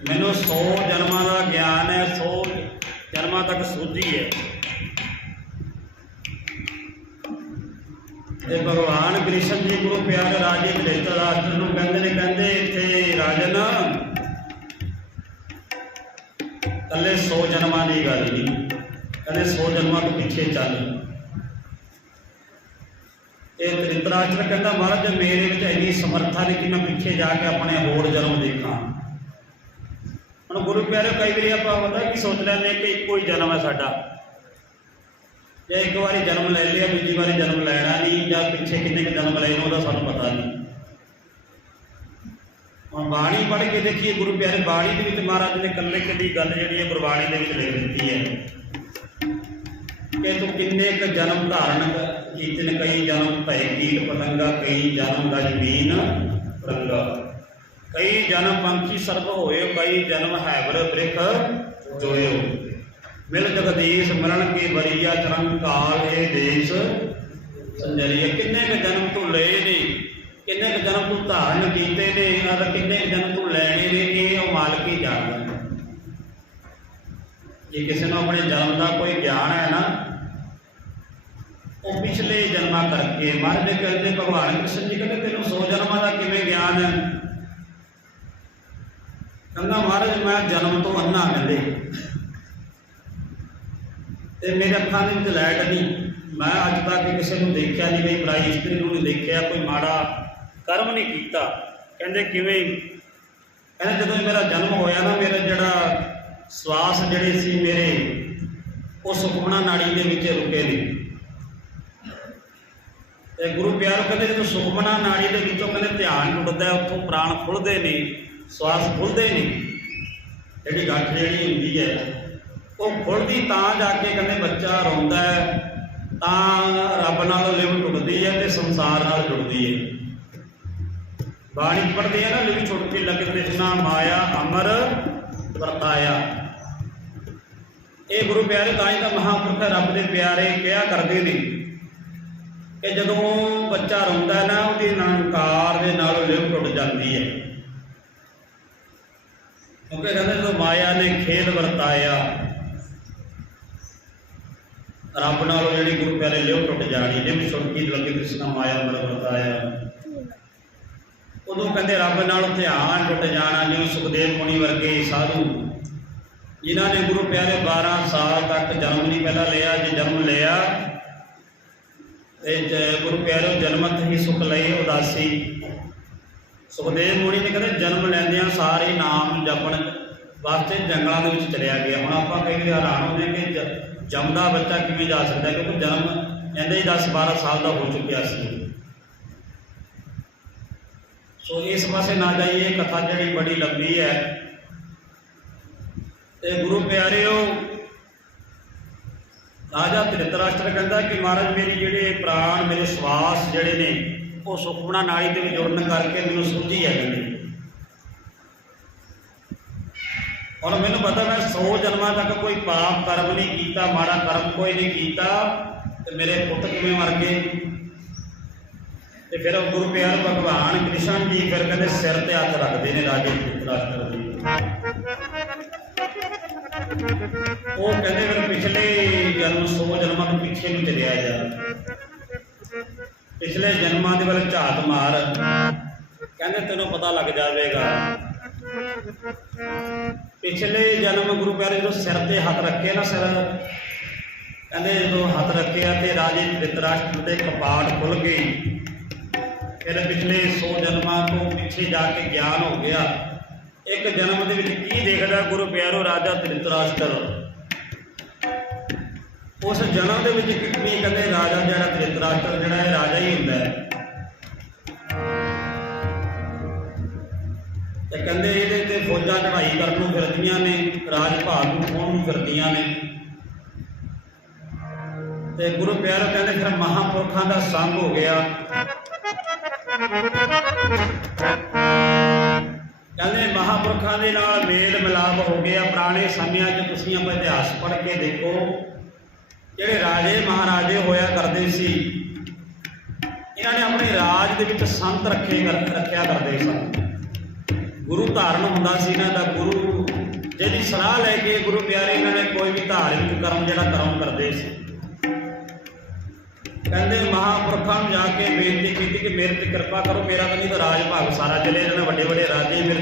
ਮੈਨੂੰ 100 ਜਨਮਾਂ ਦਾ ਗਿਆਨ ਹੈ 100 ਜਨਮਾਂ ਤੱਕ ਸੂਝੀ ਹੈ। ਤੇ ਭਗਵਾਨ ਕ੍ਰਿਸ਼ਨ ਜੀ ਗੁਰੂ ਪਿਆਰ ਰਾਜੇ ਧ੍ਰਿਤਰਾਸ਼ਟਰ ਨੂੰ ਕਹਿੰਦੇ ਨੇ, ਕਹਿੰਦੇ ਇੱਥੇ ਰਾਜਨ ਕੱਲੇ 100 ਜਨਮਾਂ ਦੀ ਗੱਲ ਨਹੀਂ ਕਹਿੰਦੇ 100 ਜਨਮਾਂ ਤੋਂ ਪਿੱਛੇ ਚੱਲ। ਇਹ ਧ੍ਰਿਤਰਾਸ਼ਟਰ ਕਹਿੰਦਾ, ਮਹਾਰਾਜ, ਮੇਰੇ ਵਿੱਚ ਇੰਨੀ ਸਮਰੱਥਾ ਨਹੀਂ ਕਿ ਮੈਂ ਪਿੱਛੇ ਜਾ ਕੇ ਆਪਣੇ ਹੋਰ ਜਨਮ ਦੇਖਾਂ। ਹੁਣ ਗੁਰੂ ਪਿਆਰੇ ਕਈ ਵਾਰੀ ਆਪਾਂ ਪਤਾ ਕੀ ਸੋਚ ਲੈਂਦੇ ਕਿ ਇੱਕੋ ਹੀ ਜਨਮ ਹੈ ਸਾਡਾ। ਜੇ ਇੱਕ ਵਾਰੀ ਜਨਮ ਲੈ ਲਿਆ, ਦੂਜੀ ਵਾਰੀ ਜਨਮ ਲੈਣਾ ਨਹੀਂ, ਜਾਂ ਪਿੱਛੇ ਕਿੰਨੇ ਕੁ ਜਨਮ ਲਏ ਨੇ, ਉਹਦਾ ਸਾਨੂੰ ਪਤਾ ਨਹੀਂ। ਹੁਣ ਬਾਣੀ ਪੜ੍ਹ ਕੇ ਦੇਖੀਏ, ਗੁਰੂ ਪਿਆਰੇ, ਬਾਣੀ ਦੇ ਵਿੱਚ ਮਹਾਰਾਜ ਨੇ ਇਕੱਲੇ ਕੱਲੀ ਗੱਲ ਜਿਹੜੀ ਹੈ, ਗੁਰਬਾਣੀ ਦੇ ਵਿੱਚ ਲਿਖ ਦਿੱਤੀ ਹੈ। ਕਿ ਤੂੰ ਕਿੰਨੇ ਕ ਜਨਮ ਧਾਰਨ ਕੀਤੇ ਕਈ ਜਨਮ ਭੈ ਕੀਟ ਪਤੰਗਾ, ਕਈ ਜਨਮ ਦਾ ਜ਼ਮੀਨ ਰੰਗਾ। ਕਈ ਜਨਮ ਪੰਛੀ ਸਰਬ ਹੋਏ ਕਈ ਜਨਮ ਹੈਬਰ ਬ੍ਰਿਖ ਜੋਇਓ। ਮਿਲ ਜਗਦੀਸ਼ ਮਰਨ ਕੀ ਬਰੀਆ ਚਰਨ ਕਾਲ ਇਹ ਦੇਸ਼। ਸੰਜਰੀਆ ਕਿੰਨੇ ਕ ਜਨਮ ਤੂੰ ਲਏ ਨੇ? ਕਿੰਨੇ ਕ ਜਨਮ ਤੂੰ ਧਾਰਨ ਕੀਤੇ ਨੇ? ਔਰ ਕਿੰਨੇ ਕ ਜਨਮ ਤੂੰ ਲੈਣੇ ਨੇ? ਇਹ ਉਹ ਮਾਲਕ ਹੀ ਜਾਣਦਾ ਜੇ ਕਿਸੇ ਨੂੰ ਆਪਣੇ ਜਨਮ ਦਾ ਕੋਈ ਗਿਆਨ ਹੈ ਨਾ, ਉਹ ਪਿਛਲੇ ਜਨਮਾਂ ਕਰਕੇ ਮਹਾਰਾਜ ਦੇ ਕਹਿੰਦੇ ਭਗਵਾਨ ਕ੍ਰਿਸ਼ਨ ਜੀ ਕਹਿੰਦੇ, ਤੈਨੂੰ 100 ਜਨਮਾਂ ਦਾ ਕਿਵੇਂ ਗਿਆਨ ਹੈ? ਕਹਿੰਦਾ ਮਹਾਰਾਜ ਮੈਂ ਜਨਮ ਤੋਂ ਅੰਨਾ ਕਹਿੰਦੇ ਤੇ ਮੇਰੇ ਅੱਖਾਂ ਦੇ ਵਿੱਚ ਲਾਈਟ ਨਹੀਂ। ਮੈਂ ਅੱਜ ਤੱਕ ਕਿਸੇ ਨੂੰ ਦੇਖਿਆ ਨਹੀਂ ਬਈ ਪਰਾਈ ਇਸਤਰੀ ਨੂੰ ਨਹੀਂ ਦੇਖਿਆ ਕੋਈ ਮਾੜਾ ਕਰਮ ਨਹੀਂ ਕੀਤਾ। ਕਹਿੰਦੇ ਕਿਵੇਂ? ਕਹਿੰਦੇ ਜਦੋਂ ਮੇਰਾ ਜਨਮ ਹੋਇਆ ਨਾ ਮੇਰਾ ਜਿਹੜਾ ਸਵਾਸ ਜਿਹੜੇ ਸੀ ਮੇਰੇ ਉਹ ਸੁਖਮਣਾ ਨਾੜੀ ਦੇ ਵਿੱਚ ਰੁਕੇ ਨੇ। ਤੇ ਗੁਰੂ ਪਿਆਰ ਕਹਿੰਦੇ ਜਦੋਂ ਸੁਖਮਣਾ ਨਾੜੀ ਦੇ ਵਿੱਚੋਂ ਕਹਿੰਦੇ ਧਿਆਨ ਉੱਠਦਾ ਹੈ, ਉੱਥੋਂ ਪ੍ਰਾਣ ਖੁੱਲਦੇ ਨੇ। ਸਵਾਸ ਖੁੱਲਦੇ ਨੇ। ਜਿਹੜੀ ਗੱਠ ਜਿਹੜੀ ਹੁੰਦੀ ਹੈ, ਉਹ ਖੁੱਲਦੀ ਤਾਂ ਜਾ ਕੇ ਕਹਿੰਦੇ ਬੱਚਾ ਰੋਂਦਾ ਹੈ, ਤਾਂ ਰੱਬ ਨਾਲ ਲਿਵ ਟੁੱਟਦੀ ਹੈ ਤੇ ਸੰਸਾਰ ਨਾਲ ਜੁੜਦੀ ਹੈ। ਬਾਣੀ ਪੜ੍ਹਦੇ ਆ ਨਾ, ਲਿਵ ਛੁੱਟ ਕੇ ਲੱਗ ਕ੍ਰਿਸ਼ਨਾ ਮਾਇਆ, ਅਮਰ ਵਰਤਾਇਆ। ਇਹ ਗੁਰੂ ਪਿਆਰੇ, ਤਾਂ ਹੀ ਤਾਂ ਮਹਾਂਪੁਰਖ ਰੱਬ ਦੇ ਪਿਆਰੇ ਕਿਹਾ ਕਰਦੇ ਨੇ। ਕਿ ਜਦੋਂ ਬੱਚਾ ਰੋਂਦਾ ਹੈ ਨਾ, ਉਹਦੀ ਨੰਕਾਰ ਦੇ ਨਾਲ ਲਿਵ ਟੁੱਟ ਜਾਂਦੀ ਹੈ। ਕਿਉਂਕਿ ਕਹਿੰਦੇ ਜਦੋਂ ਮਾਇਆ ਨੇ ਖੇਲ ਵਰਤਾਇਆ ਰੱਬ ਨਾਲੋਂ ਜਿਹੜੀ ਗੁਰੂ ਪਿਆਰੇ ਲਿਓ ਟੁੱਟ ਜਾਣੀ ਜਿਵੇਂ ਛੁੱਟੀ ਲੱਗੇ ਕ੍ਰਿਸ਼ਨਾ ਮਾਇਆ ਨਾਲ ਵਰਤਾਇਆ ਉਦੋਂ ਕਹਿੰਦੇ ਰੱਬ ਨਾਲ ਧਿਆਨ ਟੁੱਟ ਜਾਣਾ, ਜਿਵੇਂ ਸੁਖਦੇਵ ਮੁਨੀ ਵਰਗੇ ਸਾਧੂ, ਜਿਨ੍ਹਾਂ ਨੇ ਗੁਰੂ ਪਿਆਰੇ 12 ਸਾਲ ਤੱਕ ਜਨਮ ਨਹੀਂ ਪਹਿਲਾਂ ਲਿਆ, ਜੇ ਜਨਮ ਲਿਆ, ਤੇ ਗੁਰੂ ਪਿਆਰੇ ਜਨਮਤ ਹੀ ਸੁਖ ਲਈ, ਉਦਾਸੀ ਸੁਖਦੇਵ ਮੋੜੀ ਨੇ ਕਹਿੰਦੇ ਜਨਮ ਲੈਂਦਿਆਂ ਸਾਰੇ ਹੀ ਨਾਮ ਜਪਣ ਵਾਸਤੇ ਜੰਗਲਾਂ ਦੇ ਵਿੱਚ ਚਲਿਆ ਗਿਆ। ਹੁਣ ਆਪਾਂ ਕਈ ਵਾਰ ਹੈਰਾਨ ਹੁੰਦੇ ਕਿ ਜੰਮਦਾ ਬੱਚਾ ਕਿਵੇਂ ਜਾ ਸਕਦਾ ਕਿਉਂਕਿ ਜਨਮ ਕਹਿੰਦੇ ਹੀ 10 12 ਸਾਲ ਦਾ ਹੋ ਚੁੱਕਿਆ ਸੀ। ਸੋ ਇਸ ਪਾਸੇ ਨਾ ਜਾਈਏ, ਕਥਾ ਜਿਹੜੀ ਬੜੀ ਲੰਬੀ ਹੈ। ਤੇ ਗੁਰੂ ਪਿਆਰਿਓ, ਰਾਜਾ ਧ੍ਰਿਤਰਾਸ਼ਟਰ ਕਹਿੰਦਾ ਕਿ ਮਹਾਰਾਜ, ਮੇਰੀ ਜਿਹੜੇ ਪ੍ਰਾਣ, ਮੇਰੇ ਸਵਾਸ ਜਿਹੜੇ ਨੇ ਉਹ ਸੁਖਮਣਾ ਨਾੜੀ ਦੇ ਵਿੱਚ ਕਰਕੇ ਮੈਨੂੰ ਸੁਝੀ ਹੈ। ਕਹਿੰਦੇ ਹੁਣ ਮੈਨੂੰ ਪਤਾ ਮੈਂ 100 ਜਨਮਾਂ ਤੱਕ ਕੋਈ ਪਾਪ ਕਰਮ ਨਹੀਂ ਕੀਤਾ, ਮਾੜਾ ਕਰਮ ਕੋਈ ਨਹੀਂ ਕੀਤਾ, ਤੇ ਮੇਰੇ ਪੁੱਤ ਕਿਵੇਂ ਮਰ ਗਏ? ਤੇ ਫਿਰ ਉਹ ਗੁਰੂ ਪਿਆਰ ਭਗਵਾਨ ਕ੍ਰਿਸ਼ਨ ਜੀ ਫਿਰ ਕਹਿੰਦੇ ਸਿਰ ਤੇ ਹੱਥ ਰੱਖਦੇ ਨੇ ਰਾਜੇ ਧ੍ਰਿਤਰਾਸ਼ਟਰ ਜੀ ਉਹ ਕਹਿੰਦੇ ਫਿਰ ਪਿਛਲੇ ਜਨਮ 100 ਜਨਮਾਂ ਤੋਂ ਪਿੱਛੇ ਨੂੰ ਚਲਿਆ ਜਾ ਪਿਛਲੇ ਜਨਮਾਂ ਦੇ ਵੱਲ ਝਾਤ ਮਾਰ। ਕਹਿੰਦੇ ਤੈਨੂੰ ਪਤਾ ਲੱਗ ਜਾਵੇਗਾ। ਪਿਛਲੇ ਜਨਮ ਗੁਰੂ ਪਿਆਰੇ ਜਦੋਂ ਸਿਰ ਤੇ ਹੱਥ ਰੱਖੇ ਨਾ ਸਿਰ, ਕਹਿੰਦੇ ਜਦੋਂ ਹੱਥ ਰੱਖਿਆ ਤੇ ਰਾਜੇ ਧ੍ਰਿਤਰਾਸ਼ਟਰ ਦੇ ਕਪਾਟ ਖੁੱਲ ਗਈ ਫਿਰ ਪਿਛਲੇ 100 ਜਨਮਾਂ ਤੋਂ ਪਿੱਛੇ ਜਾ ਕੇ ਗਿਆਨ ਹੋ ਗਿਆ। ਇੱਕ ਜਨਮ ਦੇ ਵਿੱਚ ਕੀ ਦੇਖਦਾ ਗੁਰੂ ਪਿਆਰੋ ਰਾਜਾ ਧ੍ਰਿਤਰਾਸ਼ਟਰ? ਉਸ ਜਨਮ ਦੇ ਵਿੱਚ ਵੀ ਕਹਿੰਦੇ ਰਾਜਾ ਜਿਹੜਾ ਧ੍ਰਿਤਰਾਸ਼ਟਰ ਜਿਹੜਾ ਇਹ ਰਾਜਾ ਹੀ ਹੁੰਦਾ ਹੈ। ਤੇ ਕਹਿੰਦੇ ਇਹਦੇ ਤੇ ਫੌਜਾਂ ਚੜ੍ਹਾਈ ਕਰਨ ਨੂੰ ਫਿਰਦੀਆਂ ਨੇ, ਰਾਜ ਭਾਗ ਨੂੰ ਖੋਣ ਨੂੰ ਫਿਰਦੀਆਂ ਨੇ। ਤੇ ਗੁਰੂ ਪਿਆਰੋ ਕਹਿੰਦੇ ਫਿਰ ਮਹਾਂਪੁਰਖਾਂ ਦਾ ਸੰਗ ਹੋ ਗਿਆ। ਕਹਿੰਦੇ ਮਹਾਂਪੁਰਖਾਂ ਦੇ ਨਾਲ ਮੇਲ ਮਿਲਾਪ ਹੋ ਗਿਆ। ਪੁਰਾਣੇ ਸਮਿਆਂ 'ਚ ਤੁਸੀਂ ਆਪਾਂ ਇਤਿਹਾਸ ਪੜ੍ਹ ਕੇ ਦੇਖੋ ਜਿਹੜੇ ਰਾਜੇ ਮਹਾਰਾਜੇ ਹੋਇਆ ਕਰਦੇ ਸੀ, ਇਹਨਾਂ ਨੇ ਆਪਣੇ ਰਾਜ ਦੇ ਵਿੱਚ ਸੰਤ ਰੱਖੇ ਰੱਖਿਆ ਕਰਦੇ ਸਨ। ਗੁਰੂ ਧਾਰਨ ਹੁੰਦਾ ਸੀ ਇਹਨਾਂ ਦਾ, ਗੁਰੂ ਜਿਹਦੀ ਸਲਾਹ ਲੈ ਕੇ ਗੁਰੂ ਪਿਆਰੇ ਇਹਨਾਂ ਨੇ ਕੋਈ ਵੀ ਧਾਰਮਿਕ ਕਰਮ ਜਿਹੜਾ ਕਰਮ ਕਰਦੇ ਸੀ। ਕਹਿੰਦੇ ਮਹਾਪੁਰਖਾਂ ਨੂੰ ਜਾ ਕੇ ਬੇਨਤੀ ਕੀਤੀ ਕਿ ਮੇਰੇ ਤੇ ਕਿਰਪਾ ਕਰੋ, ਮੇਰਾ ਤਾਂ ਨਹੀਂ ਤਾਂ ਰਾਜ ਭਾਗ ਸਾਰਾ ਚਲੇ ਜਾਣਾ ਵੱਡੇ ਵੱਡੇ ਰਾਜੇ ਮੇਰੇ